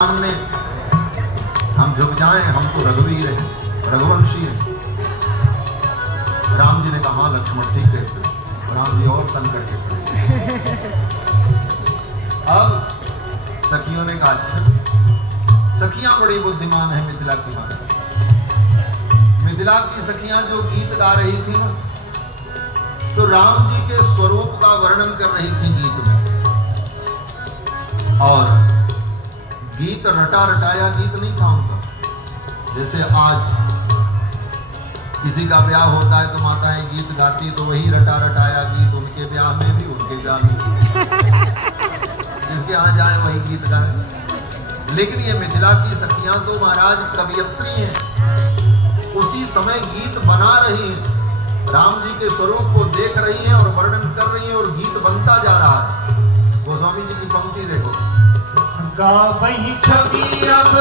सामने हम झुक जाएं, हम तो रघुवीर हैं, रघुवंशी हैं। राम जी ने कहा लक्ष्मण ठीक है। राम जी और तन करके खड़े। अब सखियों ने कहा अच्छा, सखियां बड़ी बुद्धिमान है मिथिला की माता। मिथिला की सखियां जो गीत गा रही थी ना, तो राम जी के स्वरूप का वर्णन कर रही थी गीत में। और गीत रटा रटाया गीत नहीं था उनका। जैसे आज किसी का ब्याह होता है तो माताएं गीत गाती, तो वही रटा रटाया गीत उनके ब्याह में भी, उनके ब्याह में भी। जिसके यहाँ जाए वही गीत गाए। लेकिन ये मिथिला की सखियां तो महाराज कवियत्री हैं, उसी समय गीत बना रही हैं, राम जी के स्वरूप को देख रही हैं और वर्णन कर रही हैं, और गीत बनता जा रहा है। गोस्वामी जी की पंक्ति देखो। गावहि छवि अब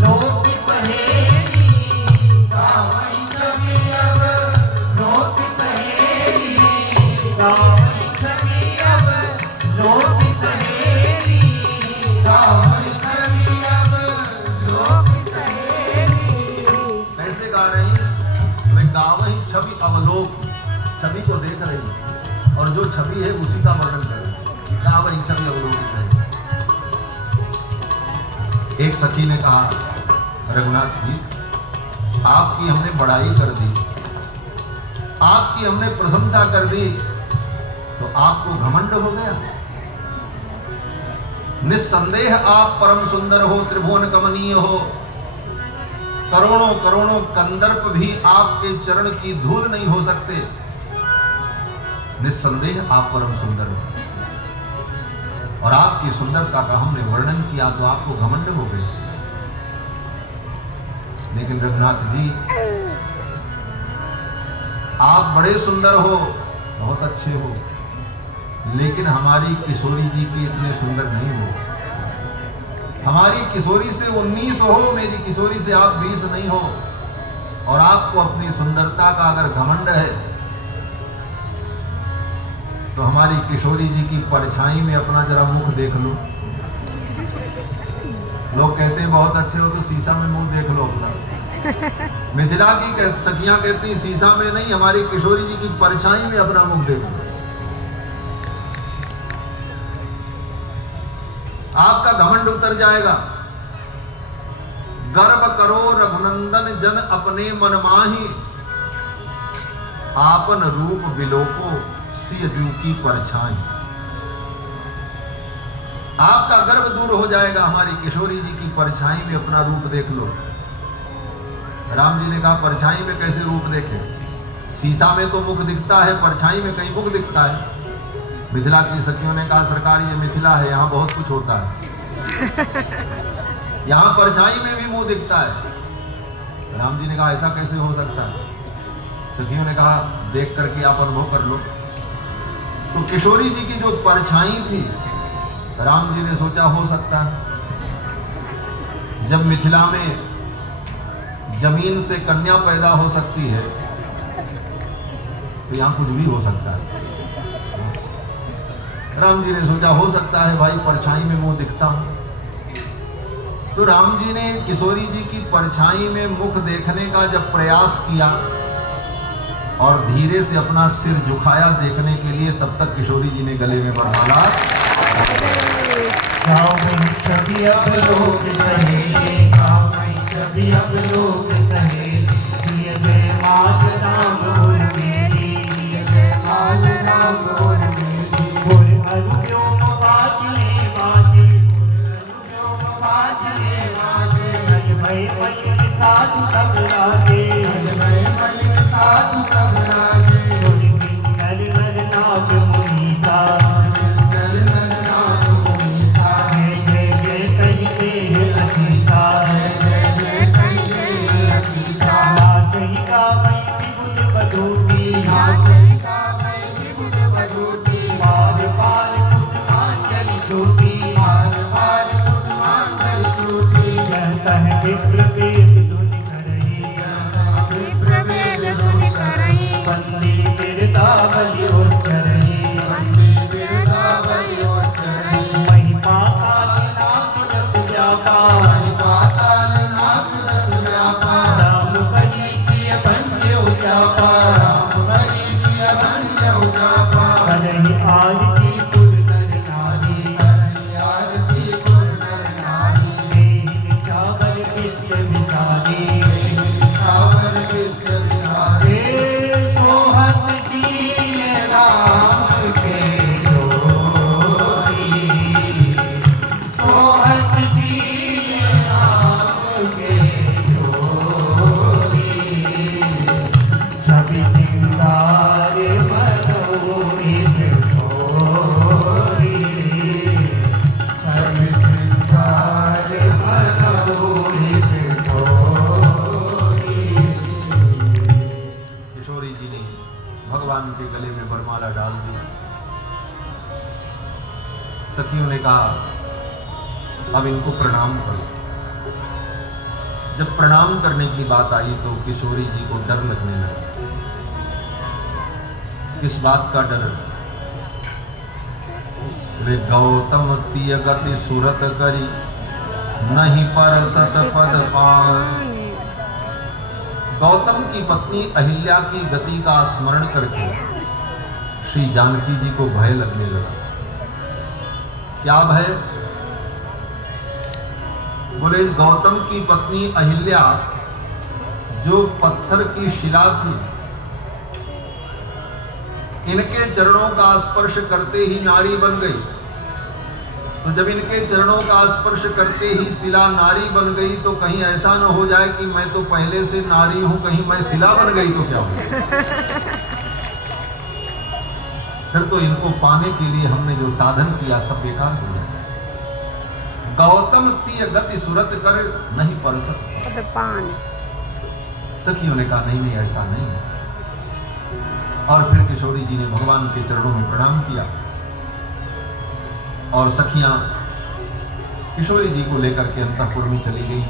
लोक सहेली, गावहि छवि अब लोक सहेली, गावहि छवि अब लोक सहेली, गावहि छवि अब लोक सहेली। कैसे गा रही हैं? मैं गावहि छवि अवलोक, छवि को देख रही हूँ और जो छवि है उसी का वर्णन कर रही है। गावहि छवि अवलोक से। एक सखी ने कहा रघुनाथ जी, आपकी हमने बड़ाई कर दी, आपकी हमने प्रशंसा कर दी, तो आपको घमंड हो गया। निस्संदेह आप परम सुंदर हो, त्रिभुवन कमनीय हो, करोड़ों करोड़ों कंदर्प भी आपके चरण की धूल नहीं हो सकते। निस्संदेह आप परम सुंदर हो, और आपकी सुंदरता का हमने वर्णन किया तो आपको घमंड हो गए। लेकिन रघुनाथ जी, आप बड़े सुंदर हो, बहुत अच्छे हो, लेकिन हमारी किशोरी जी के इतने सुंदर नहीं हो। हमारी किशोरी से 19 हो, मेरी किशोरी से आप 20 नहीं हो, और आपको अपनी सुंदरता का अगर घमंड है तो हमारी किशोरी जी की परछाई में अपना जरा मुख देख लो। लोग कहते हैं बहुत अच्छे हो तो शीशा में मुंह देख लो अपना। मिथिला की सखियां कहती शीशा में नहीं, हमारी किशोरी जी की परछाई में अपना मुख देख लो। आपका घमंड उतर जाएगा। गर्व करो रघुनंदन जन अपने मन माही, आपन रूप बिलोको सियजू की परछाई। आपका गर्व दूर हो जाएगा, हमारी किशोरी जी की परछाई में अपना रूप देख लो। राम जी ने कहा परछाई में कैसे रूप देखे? शीशा में तो मुख दिखता है, परछाई में कहीं मुख दिखता है। मिथिला की सखियों ने कहा सरकार ये मिथिला है, यहाँ बहुत कुछ होता है, यहाँ परछाई में भी मुंह दिखता है। राम जी ने कहा ऐसा कैसे हो सकता है? सखियों ने कहा देख करके आप अनुभव कर लो। तो किशोरी जी की जो परछाई थी, राम जी ने सोचा हो सकता है जब मिथिला में जमीन से कन्या पैदा हो सकती है तो यहां कुछ भी हो सकता है। राम जी ने सोचा हो सकता है भाई परछाई में मुंह दिखता हूं। तो राम जी ने किशोरी जी की परछाई में मुख देखने का जब प्रयास किया और धीरे से अपना सिर झुकाया देखने के लिए, तब तक किशोरी जी ने गले में वरमाला। गावहि छवि अब लोक सहेली, गावहि छवि अब लोक सहेली, सिय जय माल राम और मेरी, सिय जय माल राम और मेरी। गुर अनुव्योम बाजले बाजे, गुर अनुव्योम बाजले बाजे, हरिमय मलिन साधु सब राजे, हरिमय मलिन साधु सब राजे। गुर किंकर नर नाग मुनीसा, नर नर नाग मुनीसा, जय जय जय कहि दे असीसा, जय जय जय कहि दे असीसा। व्यापार पाताल नाथ रस व्यापार राम भजी सिय भंज उजापा राम भजी सिय भंज उजापा करहि आरती पुर नर नारी करहि आरती पुर नर नारी देहि निछावर विद्य विसारी देहि निछावर विद्य विसारी सोहत सिय राम के जोरी सोहत सिय राम के जोरी छवि सिंगार मनोहित भोरी छवि सिंगार मनोहित भोरी। किशोरी जी ने भगवान के गले में वरमाला डाल दी। सखियों ने कहा अब इनको प्रणाम करो। जब प्रणाम करने की बात आई तो किशोरी जी को डर लगने लगा। किस बात का डर? रे गौतम तिय गति सुरत करी नहीं परसत पद पान। गौतम की पत्नी अहिल्या की गति का स्मरण करके श्री जानकी जी को भय लगने लगा। क्या भय? बोले गौतम की पत्नी अहिल्या जो पत्थर की शिला थी, इनके चरणों का स्पर्श करते ही नारी बन गई। तो जब इनके चरणों का स्पर्श करते ही शिला नारी बन गई तो कहीं ऐसा न हो जाए कि मैं तो पहले से नारी हूं, कहीं मैं शिला बन गई तो क्या होगा? फिर तो इनको पाने के लिए हमने जो साधन किया सब बेकार हो गया। गौतम तिय गति सुरत कर नहीं परसत पान। सखियों ने कहा नहीं नहीं ऐसा नहीं। और फिर किशोरी जी ने भगवान के चरणों में प्रणाम किया और सखियां किशोरी जी को लेकर के अंतःपुर में चली गई।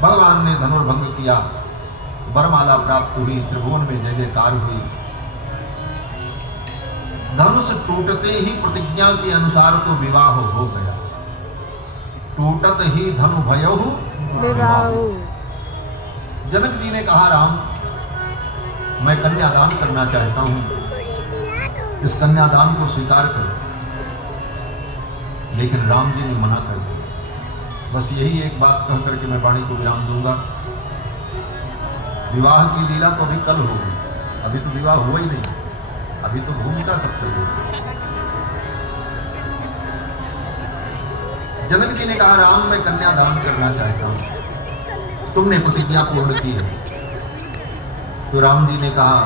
भगवान ने धनुर्भंग किया, वरमाला प्राप्त हुई, त्रिभुवन में जय जयकार हुई। धनुष टूटते ही प्रतिज्ञा के अनुसार तो विवाह हो गया। टूटत ही धनु भयहु विवाह। जनक जी ने कहा राम मैं कन्यादान करना चाहता हूं, इस कन्यादान को स्वीकार करो। लेकिन राम जी ने मना कर दिया। बस यही एक बात कह करके मैं वाणी को विराम दूंगा। विवाह की लीला तो अभी कल होगी, अभी तो विवाह हुआ ही नहीं, अभी तो भूमिका सब चल रही है। जनक जी ने कहा राम मैं कन्यादान करना चाहता हूं, तुमने प्रतिज्ञा पूर्ण की है। तो राम जी ने कहा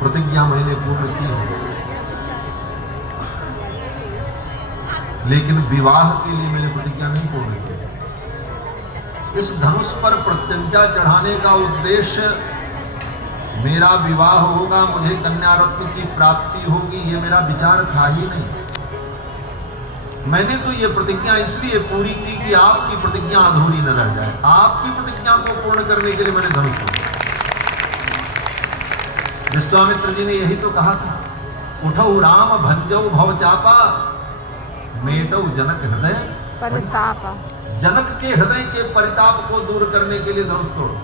प्रतिज्ञा मैंने पूर्ण की है, लेकिन विवाह के लिए मैंने प्रतिज्ञा नहीं पूर्ण की। इस धनुष पर प्रत्यंचा चढ़ाने का उद्देश्य मेरा विवाह होगा, मुझे कन्या रत्न की प्राप्ति होगी, ये मेरा विचार था ही नहीं। मैंने तो ये प्रतिज्ञा इसलिए पूरी की कि आपकी प्रतिज्ञा अधूरी न रह जाए। आपकी प्रतिज्ञा को पूर्ण करने के लिए मैंने धनुष तोड़ा। विश्वामित्र जी ने यही तो कहा था, उठौ राम भंजौ भव चापा मेटौ जनक हृदय परिताप। जनक के हृदय के परिताप को दूर करने के लिए धनुष तोड़ा।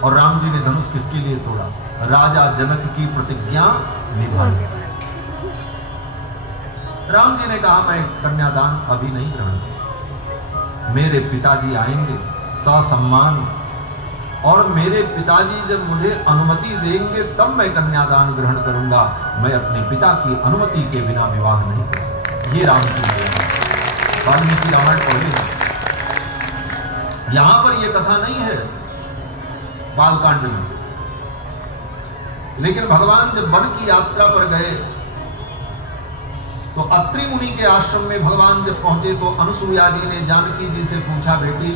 और राम जी ने धनुष किसके लिए तोड़ा? राजा जनक की प्रतिज्ञा निभाने। राम जी ने कहा मैं कन्यादान अभी नहीं ग्रहण करूंगा, मेरे पिताजी आएंगे ससम्मान, और मेरे पिताजी जब मुझे अनुमति देंगे तब मैं कन्यादान ग्रहण करूंगा। मैं अपने पिता की अनुमति के बिना विवाह नहीं कर सकता। ये राम की वाल्मीकि रामायण पढ़ी है। यहां पर यह कथा नहीं है बालकांड में, लेकिन भगवान जब वन की यात्रा पर गए तो अत्रि मुनि के आश्रम में भगवान जब पहुंचे तो अनुसुईया जी ने जानकी जी से पूछा, बेटी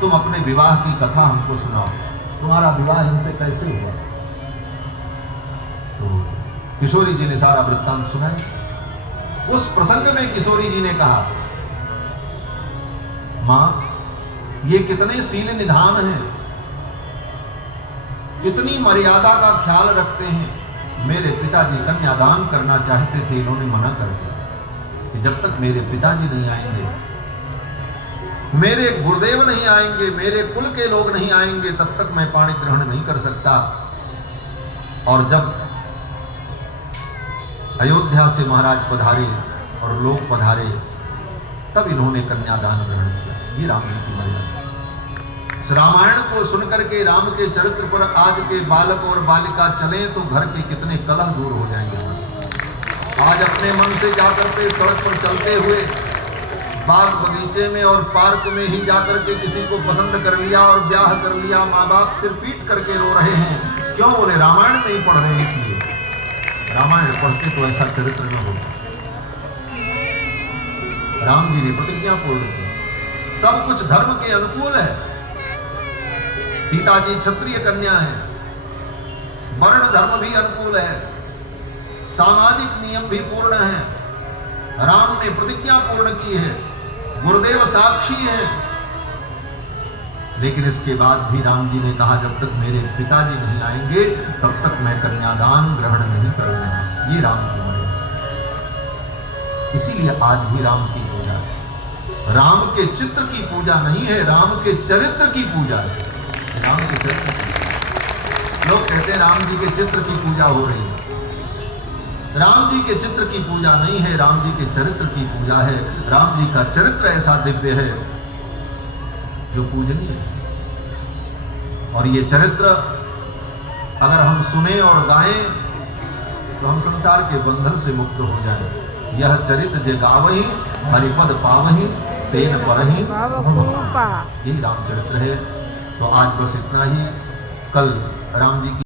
तुम अपने विवाह की कथा हमको सुनाओ, तुम्हारा विवाह इनसे कैसे हुआ? तो किशोरी जी ने सारा वृत्तांत सुनाया। उस प्रसंग में किशोरी जी ने कहा, मां ये कितने शील निधान हैं, कितनी मर्यादा का ख्याल रखते हैं। मेरे पिताजी कन्यादान करना चाहते थे, इन्होंने मना कर दिया कि जब तक मेरे पिताजी नहीं आएंगे, मेरे गुरुदेव नहीं आएंगे, मेरे कुल के लोग नहीं आएंगे, तब तक मैं पाणी ग्रहण नहीं कर सकता। और जब अयोध्या से महाराज पधारे और लोग पधारे, तब इन्होंने कन्यादान ग्रहण किया। ये राम जी की मर्यादा। इस रामायण को सुनकर के राम के चरित्र पर आज के बालक और बालिका चलें तो घर के कितने कलह दूर हो जाएंगे। आज अपने मन से जाकर के सड़क पर चलते हुए बाग बगीचे में और पार्क में ही जाकर के किसी को पसंद कर लिया और ब्याह कर लिया, माँ बाप सिर पीट करके रो रहे हैं। क्यों? बोले रामायण नहीं पढ़ रहे, इसलिए। रामायण पढ़ते तो ऐसा चरित्र न होता। राम जी ने प्रतिज्ञा पूर्ण की, सब कुछ धर्म के अनुकूल है। सीता जी क्षत्रिय कन्या है, वर्ण धर्म भी अनुकूल है, सामाजिक नियम भी पूर्ण है। राम ने प्रतिज्ञा पूर्ण की है, गुरुदेव साक्षी हैं। लेकिन इसके बाद भी राम जी ने कहा जब तक मेरे पिताजी नहीं आएंगे तब तक मैं कन्यादान ग्रहण नहीं करूंगा। ये राम की मर्यादा। इसीलिए आज भी राम की पूजा है। राम के चित्र की पूजा नहीं है, राम के चरित्र की पूजा है। राम के चरित्र की। लोग कहते हैं राम जी के चित्र की पूजा हो रही है। राम जी के चित्र की पूजा नहीं है, राम जी के चरित्र की पूजा है। राम जी का चरित्र ऐसा दिव्य है जो पूजनीय है। और ये चरित्र अगर हम सुने और गाएं तो हम संसार के बंधन से मुक्त हो जाएं। यह चरित्र जे गावहि हरिपद पावहि तेन परहि। यही रामचरित्र है। तो आज बस इतना ही। कल राम जी की